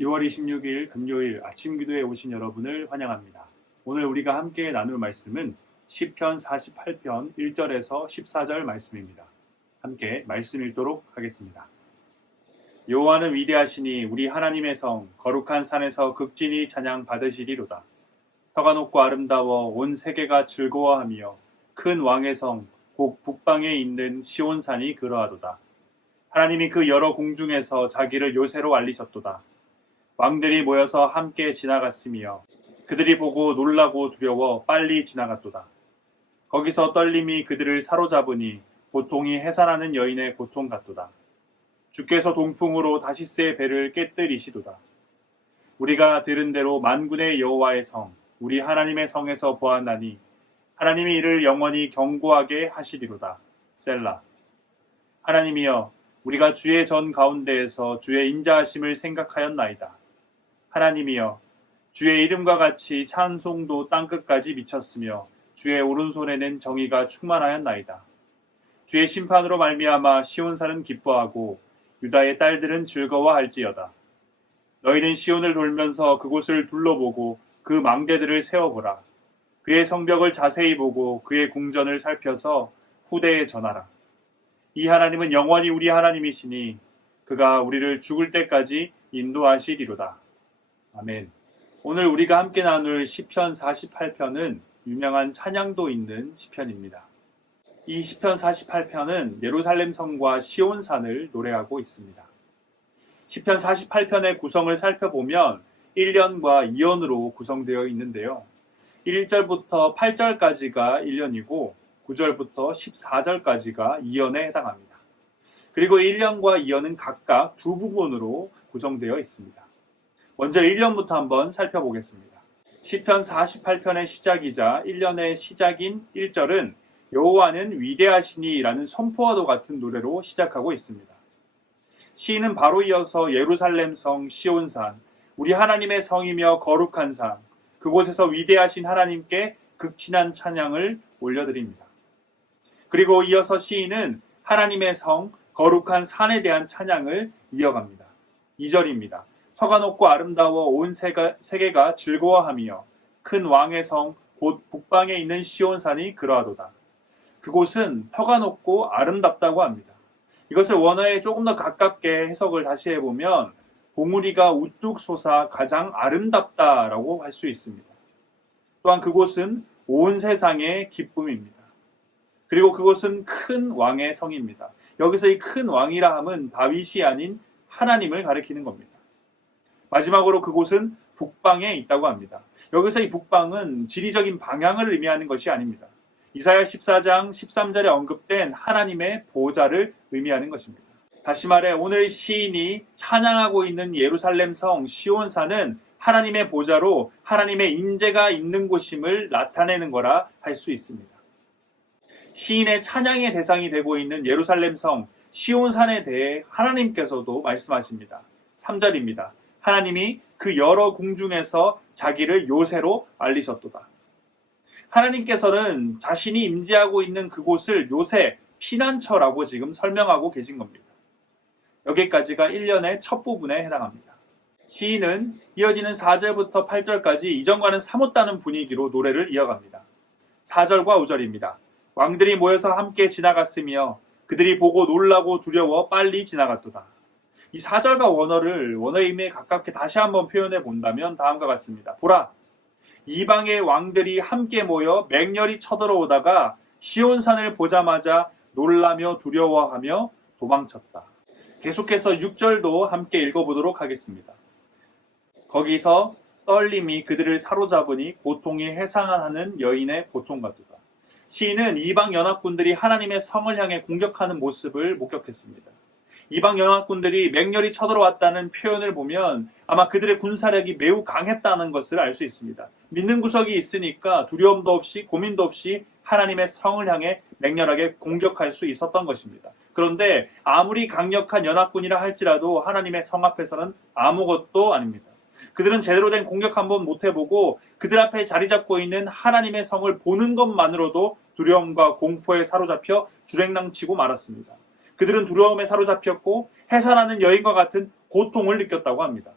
2월 26일 금요일 아침 기도에 오신 여러분을 환영합니다. 오늘 우리가 함께 나눌 말씀은 시편 48편 1절에서 14절 말씀입니다. 함께 말씀 읽도록 하겠습니다. 여호와는 위대하시니 우리 하나님의 성 거룩한 산에서 극진히 찬양 받으시리로다. 터가 높고 아름다워 온 세계가 즐거워하며 큰 왕의 성 곧 북방에 있는 시온산이 그러하도다. 하나님이 그 여러 궁중에서 자기를 요새로 알리셨도다. 왕들이 모여서 함께 지나갔으며 그들이 보고 놀라고 두려워 빨리 지나갔도다. 거기서 떨림이 그들을 사로잡으니 고통이 해산하는 여인의 고통 같도다. 주께서 동풍으로 다시스의 배를 깨뜨리시도다. 우리가 들은 대로 만군의 여호와의 성 우리 하나님의 성에서 보았나니 하나님이 이를 영원히 견고하게 하시리로다. 셀라. 하나님이여 우리가 주의 전 가운데에서 주의 인자하심을 생각하였나이다. 하나님이여 주의 이름과 같이 찬송도 땅끝까지 미쳤으며 주의 오른손에는 정의가 충만하였나이다. 주의 심판으로 말미암아 시온산은 기뻐하고 유다의 딸들은 즐거워할지어다. 너희는 시온을 돌면서 그곳을 둘러보고 그 망대들을 세워보라. 그의 성벽을 자세히 보고 그의 궁전을 살펴서 후대에 전하라. 이 하나님은 영원히 우리 하나님이시니 그가 우리를 죽을 때까지 인도하시리로다. 아멘. 오늘 우리가 함께 나눌 시편 48편은 유명한 찬양도 있는 시편입니다. 이 시편 48편은 예루살렘 성과 시온산을 노래하고 있습니다. 시편 48편의 구성을 살펴보면 1년과 2연으로 구성되어 있는데요. 1절부터 8절까지가 1년이고 9절부터 14절까지가 2연에 해당합니다. 그리고 1년과 2연은 각각 두 부분으로 구성되어 있습니다. 먼저 1년부터 한번 살펴보겠습니다. 시편 48편의 시작이자 1년의 시작인 1절은 여호와는 위대하시니 라는 선포와도 같은 노래로 시작하고 있습니다. 시인은 바로 이어서 예루살렘 성 시온산, 우리 하나님의 성이며 거룩한 산, 그곳에서 위대하신 하나님께 극진한 찬양을 올려드립니다. 그리고 이어서 시인은 하나님의 성, 거룩한 산에 대한 찬양을 이어갑니다. 2절입니다. 터가 높고 아름다워 온 세계가 즐거워하며 큰 왕의 성, 곧 북방에 있는 시온산이 그러하도다. 그곳은 터가 높고 아름답다고 합니다. 이것을 원어에 조금 더 가깝게 해석을 다시 해보면 봉우리가 우뚝 솟아 가장 아름답다라고 할 수 있습니다. 또한 그곳은 온 세상의 기쁨입니다. 그리고 그곳은 큰 왕의 성입니다. 여기서 이 큰 왕이라 함은 다윗이 아닌 하나님을 가리키는 겁니다. 마지막으로 그곳은 북방에 있다고 합니다. 여기서 이 북방은 지리적인 방향을 의미하는 것이 아닙니다. 이사야 14장 13절에 언급된 하나님의 보좌를 의미하는 것입니다. 다시 말해 오늘 시인이 찬양하고 있는 예루살렘 성 시온산은 하나님의 보좌로 하나님의 임재가 있는 곳임을 나타내는 거라 할 수 있습니다. 시인의 찬양의 대상이 되고 있는 예루살렘 성 시온산에 대해 하나님께서도 말씀하십니다. 3절입니다. 하나님이 그 여러 궁중에서 자기를 요새로 알리셨도다. 하나님께서는 자신이 임재하고 있는 그곳을 요새, 피난처라고 지금 설명하고 계신 겁니다. 여기까지가 1년의 첫 부분에 해당합니다. 시인은 이어지는 4절부터 8절까지 이전과는 사뭇 다른 분위기로 노래를 이어갑니다. 4절과 5절입니다. 왕들이 모여서 함께 지나갔으며 그들이 보고 놀라고 두려워 빨리 지나갔도다. 이 4절과 원어의 의미에 가깝게 다시 한번 표현해 본다면 다음과 같습니다. 보라, 이방의 왕들이 함께 모여 맹렬히 쳐들어오다가 시온산을 보자마자 놀라며 두려워하며 도망쳤다. 계속해서 6절도 함께 읽어보도록 하겠습니다. 거기서 떨림이 그들을 사로잡으니 고통이 해산하는 여인의 고통 같도다. 시인은 이방 연합군들이 하나님의 성을 향해 공격하는 모습을 목격했습니다. 이방 연합군들이 맹렬히 쳐들어왔다는 표현을 보면 아마 그들의 군사력이 매우 강했다는 것을 알 수 있습니다. 믿는 구석이 있으니까 두려움도 없이 고민도 없이 하나님의 성을 향해 맹렬하게 공격할 수 있었던 것입니다. 그런데 아무리 강력한 연합군이라 할지라도 하나님의 성 앞에서는 아무것도 아닙니다. 그들은 제대로 된 공격 한번 못 해보고 그들 앞에 자리 잡고 있는 하나님의 성을 보는 것만으로도 두려움과 공포에 사로잡혀 주랭랑치고 말았습니다. 그들은 두려움에 사로잡혔고 해산하는 여인과 같은 고통을 느꼈다고 합니다.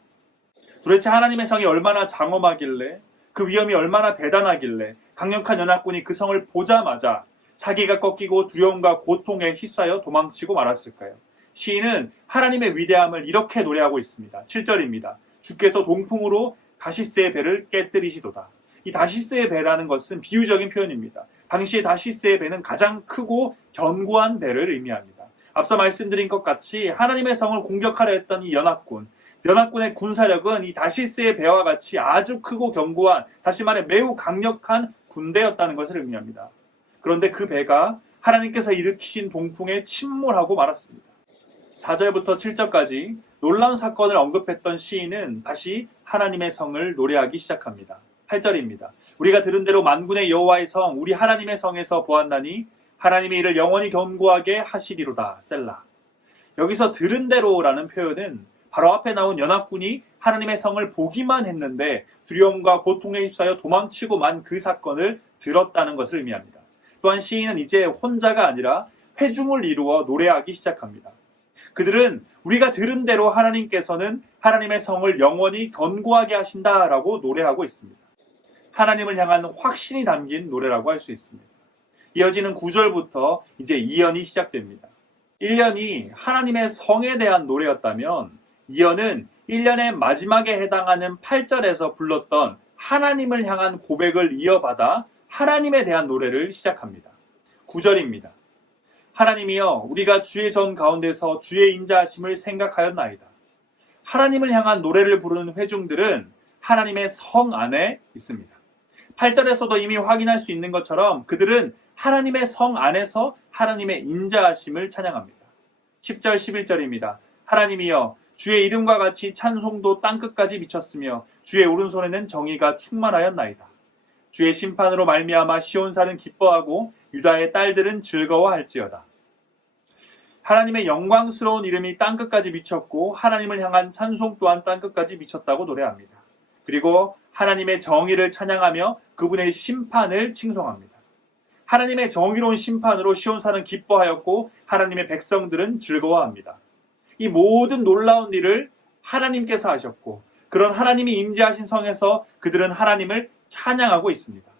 도대체 하나님의 성이 얼마나 장엄하길래, 그 위험이 얼마나 대단하길래 강력한 연합군이 그 성을 보자마자 자기가 꺾이고 두려움과 고통에 휩싸여 도망치고 말았을까요? 시인은 하나님의 위대함을 이렇게 노래하고 있습니다. 7절입니다. 주께서 동풍으로 다시스의 배를 깨뜨리시도다. 이 다시스의 배라는 것은 비유적인 표현입니다. 당시의 다시스의 배는 가장 크고 견고한 배를 의미합니다. 앞서 말씀드린 것 같이 하나님의 성을 공격하려 했던 이 연합군의 군사력은 이 다시스의 배와 같이 아주 크고 견고한, 다시 말해 매우 강력한 군대였다는 것을 의미합니다. 그런데 그 배가 하나님께서 일으키신 동풍에 침몰하고 말았습니다. 4절부터 7절까지 놀라운 사건을 언급했던 시인은 다시 하나님의 성을 노래하기 시작합니다. 8절입니다. 우리가 들은 대로 만군의 여호와의 성, 우리 하나님의 성에서 보았나니 하나님이 이를 영원히 견고하게 하시리로다. 셀라. 여기서 들은 대로라는 표현은 바로 앞에 나온 연합군이 하나님의 성을 보기만 했는데 두려움과 고통에 휩싸여 도망치고 만 그 사건을 들었다는 것을 의미합니다. 또한 시인은 이제 혼자가 아니라 회중을 이루어 노래하기 시작합니다. 그들은 우리가 들은 대로 하나님께서는 하나님의 성을 영원히 견고하게 하신다라고 노래하고 있습니다. 하나님을 향한 확신이 담긴 노래라고 할 수 있습니다. 이어지는 9절부터 이제 2연이 시작됩니다. 1년이 하나님의 성에 대한 노래였다면 2연은 1년의 마지막에 해당하는 8절에서 불렀던 하나님을 향한 고백을 이어받아 하나님에 대한 노래를 시작합니다. 9절입니다. 하나님이여, 우리가 주의 전 가운데서 주의 인자하심을 생각하였나이다. 하나님을 향한 노래를 부르는 회중들은 하나님의 성 안에 있습니다. 8절에서도 이미 확인할 수 있는 것처럼 그들은 하나님의 성 안에서 하나님의 인자하심을 찬양합니다. 10절 11절입니다. 하나님이여, 주의 이름과 같이 찬송도 땅끝까지 미쳤으며 주의 오른손에는 정의가 충만하였나이다. 주의 심판으로 말미암아 시온산은 기뻐하고 유다의 딸들은 즐거워할지어다. 하나님의 영광스러운 이름이 땅끝까지 미쳤고 하나님을 향한 찬송 또한 땅끝까지 미쳤다고 노래합니다. 그리고 하나님의 정의를 찬양하며 그분의 심판을 칭송합니다. 하나님의 정의로운 심판으로 시온산은 기뻐하였고 하나님의 백성들은 즐거워합니다. 이 모든 놀라운 일을 하나님께서 하셨고 그런 하나님이 임재하신 성에서 그들은 하나님을 찬양하고 있습니다.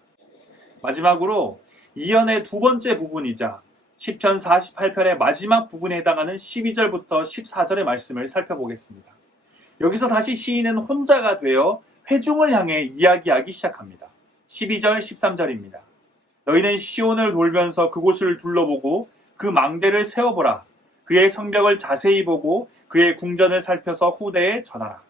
마지막으로 2연의 두 번째 부분이자 시편 48편의 마지막 부분에 해당하는 12절부터 14절의 말씀을 살펴보겠습니다. 여기서 다시 시인은 혼자가 되어 회중을 향해 이야기하기 시작합니다. 12절 13절입니다. 너희는 시온을 돌면서 그곳을 둘러보고 그 망대를 세워보라. 그의 성벽을 자세히 보고 그의 궁전을 살펴서 후대에 전하라.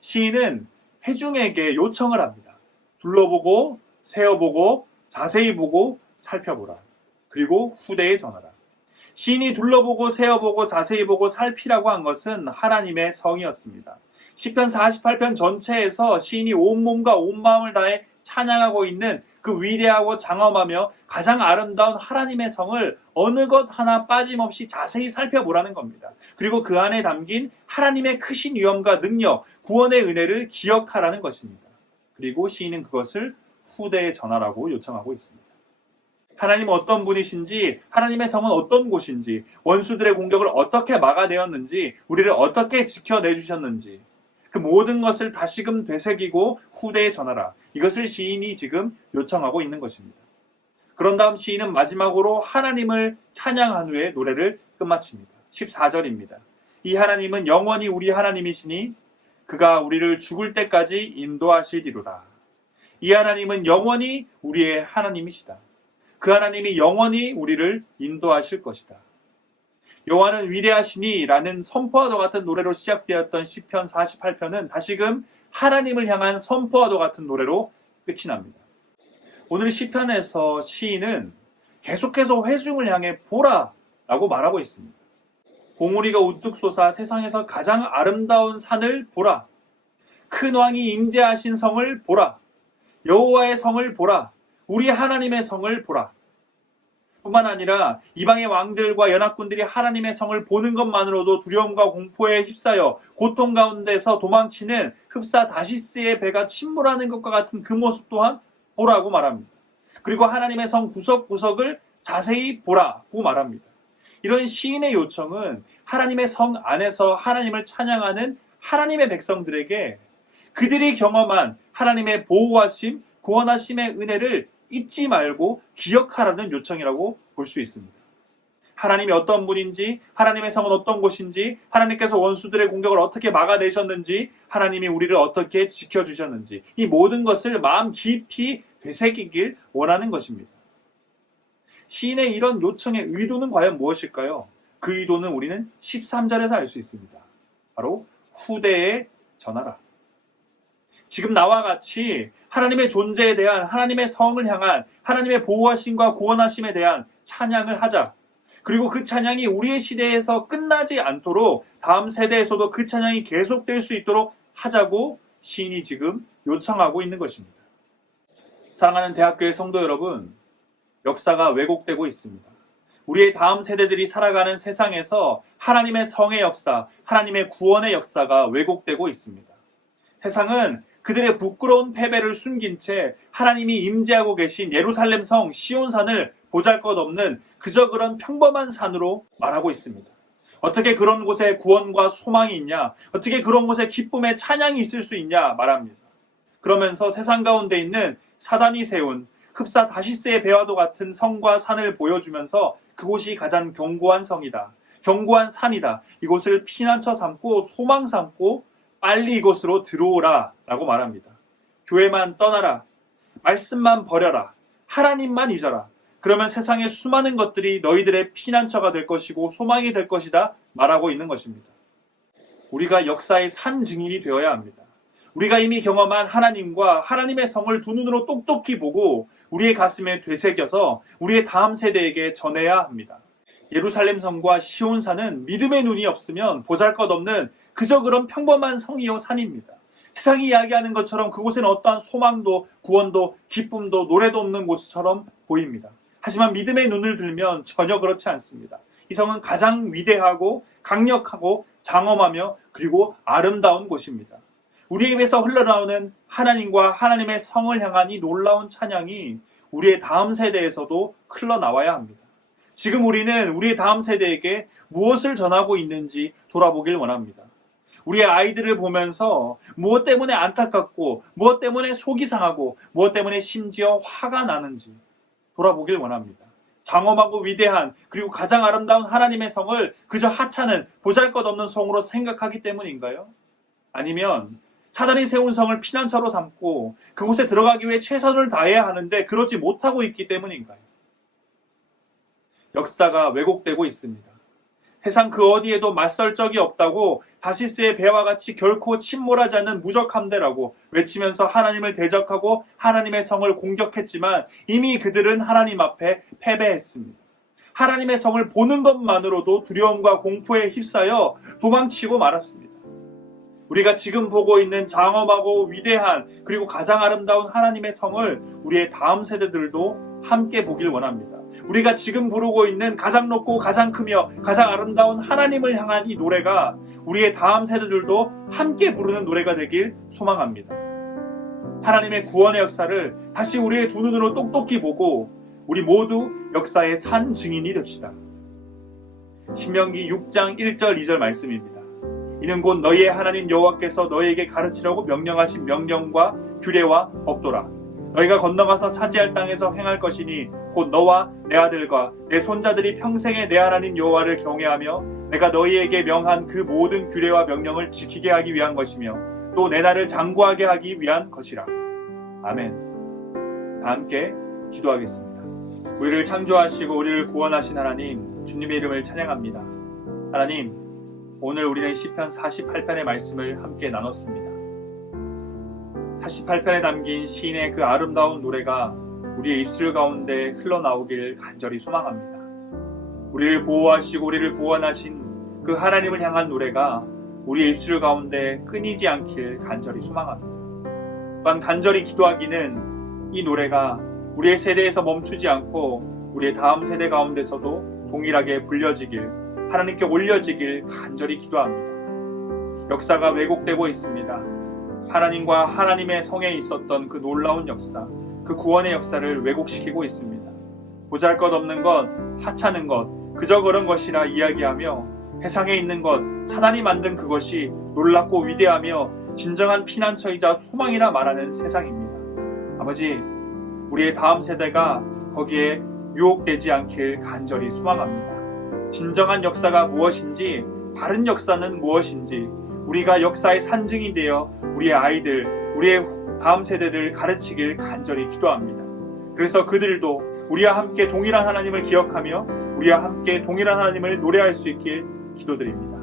시인은 회중에게 요청을 합니다. 둘러보고 세어보고 자세히 보고 살펴보라. 그리고 후대에 전하라. 시인이 둘러보고 세어보고 자세히 보고 살피라고 한 것은 하나님의 성이었습니다. 시편 48편 전체에서 시인이 온몸과 온마음을 다해 찬양하고 있는 그 위대하고 장엄하며 가장 아름다운 하나님의 성을 어느 것 하나 빠짐없이 자세히 살펴보라는 겁니다. 그리고 그 안에 담긴 하나님의 크신 위엄과 능력, 구원의 은혜를 기억하라는 것입니다. 그리고 시인은 그것을 후대에 전하라고 요청하고 있습니다. 하나님은 어떤 분이신지, 하나님의 성은 어떤 곳인지, 원수들의 공격을 어떻게 막아내었는지, 우리를 어떻게 지켜내주셨는지 그 모든 것을 다시금 되새기고 후대에 전하라. 이것을 시인이 지금 요청하고 있는 것입니다. 그런 다음 시인은 마지막으로 하나님을 찬양한 후에 노래를 끝마칩니다. 14절입니다. 이 하나님은 영원히 우리 하나님이시니 그가 우리를 죽을 때까지 인도하시리로다. 이 하나님은 영원히 우리의 하나님이시다. 그 하나님이 영원히 우리를 인도하실 것이다. 여호와는 위대하시니 라는 선포와도 같은 노래로 시작되었던 시편 48편은 다시금 하나님을 향한 선포와도 같은 노래로 끝이 납니다. 오늘 시편에서 시인은 계속해서 회중을 향해 보라 라고 말하고 있습니다. 봉우리가 우뚝 솟아 세상에서 가장 아름다운 산을 보라. 큰 왕이 임재하신 성을 보라. 여호와의 성을 보라. 우리 하나님의 성을 보라. 뿐만 아니라 이방의 왕들과 연합군들이 하나님의 성을 보는 것만으로도 두려움과 공포에 휩싸여 고통 가운데서 도망치는 흡사 다시스의 배가 침몰하는 것과 같은 그 모습 또한 보라고 말합니다. 그리고 하나님의 성 구석구석을 자세히 보라고 말합니다. 이런 시인의 요청은 하나님의 성 안에서 하나님을 찬양하는 하나님의 백성들에게 그들이 경험한 하나님의 보호하심, 구원하심의 은혜를 잊지 말고 기억하라는 요청이라고 볼 수 있습니다. 하나님이 어떤 분인지, 하나님의 성은 어떤 곳인지, 하나님께서 원수들의 공격을 어떻게 막아내셨는지, 하나님이 우리를 어떻게 지켜주셨는지, 이 모든 것을 마음 깊이 되새기길 원하는 것입니다. 시인의 이런 요청의 의도는 과연 무엇일까요? 그 의도는 우리는 13절에서 알 수 있습니다. 바로 후대에 전하라. 지금 나와 같이 하나님의 존재에 대한, 하나님의 성을 향한 하나님의 보호하심과 구원하심에 대한 찬양을 하자. 그리고 그 찬양이 우리의 시대에서 끝나지 않도록 다음 세대에서도 그 찬양이 계속될 수 있도록 하자고 시인이 지금 요청하고 있는 것입니다. 사랑하는 대학교의 성도 여러분, 역사가 왜곡되고 있습니다. 우리의 다음 세대들이 살아가는 세상에서 하나님의 성의 역사, 하나님의 구원의 역사가 왜곡되고 있습니다. 세상은 그들의 부끄러운 패배를 숨긴 채 하나님이 임재하고 계신 예루살렘 성 시온산을 보잘것없는 그저 그런 평범한 산으로 말하고 있습니다. 어떻게 그런 곳에 구원과 소망이 있냐? 어떻게 그런 곳에 기쁨의 찬양이 있을 수 있냐? 말합니다. 그러면서 세상 가운데 있는 사단이 세운 흡사 다시스의 배와도 같은 성과 산을 보여주면서 그곳이 가장 견고한 성이다. 견고한 산이다. 이곳을 피난처 삼고 소망 삼고 빨리 이곳으로 들어오라 라고 말합니다. 교회만 떠나라. 말씀만 버려라. 하나님만 잊어라. 그러면 세상의 수많은 것들이 너희들의 피난처가 될 것이고 소망이 될 것이다 말하고 있는 것입니다. 우리가 역사의 산 증인이 되어야 합니다. 우리가 이미 경험한 하나님과 하나님의 성을 두 눈으로 똑똑히 보고 우리의 가슴에 되새겨서 우리의 다음 세대에게 전해야 합니다. 예루살렘 성과 시온산은 믿음의 눈이 없으면 보잘것없는 그저 그런 평범한 성이요 산입니다. 세상이 이야기하는 것처럼 그곳에는 어떠한 소망도 구원도 기쁨도 노래도 없는 곳처럼 보입니다. 하지만 믿음의 눈을 들면 전혀 그렇지 않습니다. 이 성은 가장 위대하고 강력하고 장엄하며 그리고 아름다운 곳입니다. 우리의 입에서 흘러나오는 하나님과 하나님의 성을 향한 이 놀라운 찬양이 우리의 다음 세대에서도 흘러나와야 합니다. 지금 우리는 우리의 다음 세대에게 무엇을 전하고 있는지 돌아보길 원합니다. 우리의 아이들을 보면서 무엇 때문에 안타깝고 무엇 때문에 속이 상하고 무엇 때문에 심지어 화가 나는지 돌아보길 원합니다. 장엄하고 위대한 그리고 가장 아름다운 하나님의 성을 그저 하찮은 보잘것없는 성으로 생각하기 때문인가요? 아니면 사단이 세운 성을 피난처로 삼고 그곳에 들어가기 위해 최선을 다해야 하는데 그러지 못하고 있기 때문인가요? 역사가 왜곡되고 있습니다. 세상 그 어디에도 맞설 적이 없다고 다시스의 배와 같이 결코 침몰하지 않는 무적 함대라고 외치면서 하나님을 대적하고 하나님의 성을 공격했지만 이미 그들은 하나님 앞에 패배했습니다. 하나님의 성을 보는 것만으로도 두려움과 공포에 휩싸여 도망치고 말았습니다. 우리가 지금 보고 있는 장엄하고 위대한 그리고 가장 아름다운 하나님의 성을 우리의 다음 세대들도 함께 보길 원합니다. 우리가 지금 부르고 있는 가장 높고 가장 크며 가장 아름다운 하나님을 향한 이 노래가 우리의 다음 세대들도 함께 부르는 노래가 되길 소망합니다. 하나님의 구원의 역사를 다시 우리의 두 눈으로 똑똑히 보고 우리 모두 역사의 산 증인이 됩시다. 신명기 6장 1절 2절 말씀입니다. 이는 곧 너희의 하나님 여호와께서 너희에게 가르치라고 명령하신 명령과 규례와 법도라. 너희가 건너가서 차지할 땅에서 행할 것이니 곧 너와 내 아들과 내 손자들이 평생에 내 하나님 여호와를 경외하며 내가 너희에게 명한 그 모든 규례와 명령을 지키게 하기 위한 것이며 또 내 날을 장구하게 하기 위한 것이라. 아멘. 다 함께 기도하겠습니다. 우리를 창조하시고 우리를 구원하신 하나님, 주님의 이름을 찬양합니다. 하나님, 오늘 우리는 시편 48편의 말씀을 함께 나눴습니다. 48편에 담긴 시인의 그 아름다운 노래가 우리의 입술 가운데 흘러나오길 간절히 소망합니다. 우리를 보호하시고 우리를 구원하신 그 하나님을 향한 노래가 우리의 입술 가운데 끊이지 않길 간절히 소망합니다. 또한 간절히 기도하기는 이 노래가 우리의 세대에서 멈추지 않고 우리의 다음 세대 가운데서도 동일하게 불려지길, 하나님께 올려지길 간절히 기도합니다. 역사가 왜곡되고 있습니다. 하나님과 하나님의 성에 있었던 그 놀라운 역사, 그 구원의 역사를 왜곡시키고 있습니다. 보잘것없는 것, 하찮은 것, 그저 그런 것이라 이야기하며 세상에 있는 것, 사단이 만든 그것이 놀랍고 위대하며 진정한 피난처이자 소망이라 말하는 세상입니다. 아버지, 우리의 다음 세대가 거기에 유혹되지 않길 간절히 소망합니다. 진정한 역사가 무엇인지, 바른 역사는 무엇인지 우리가 역사의 산증이 되어 우리의 아이들, 우리의 다음 세대를 가르치길 간절히 기도합니다. 그래서 그들도 우리와 함께 동일한 하나님을 기억하며 우리와 함께 동일한 하나님을 노래할 수 있길 기도드립니다.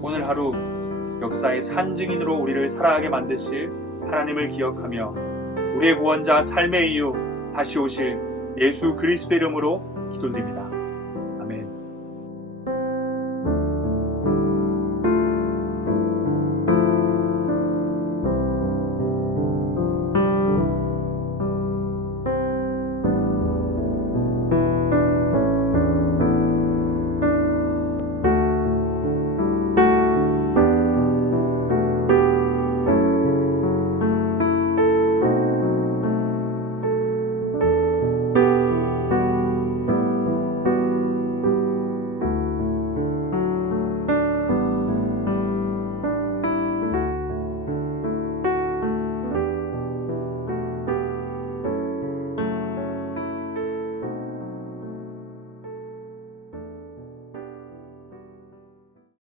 오늘 하루 역사의 산증인으로 우리를 살아가게 만드실 하나님을 기억하며 우리의 구원자 삶의 이유 다시 오실 예수 그리스도 이름으로 기도드립니다.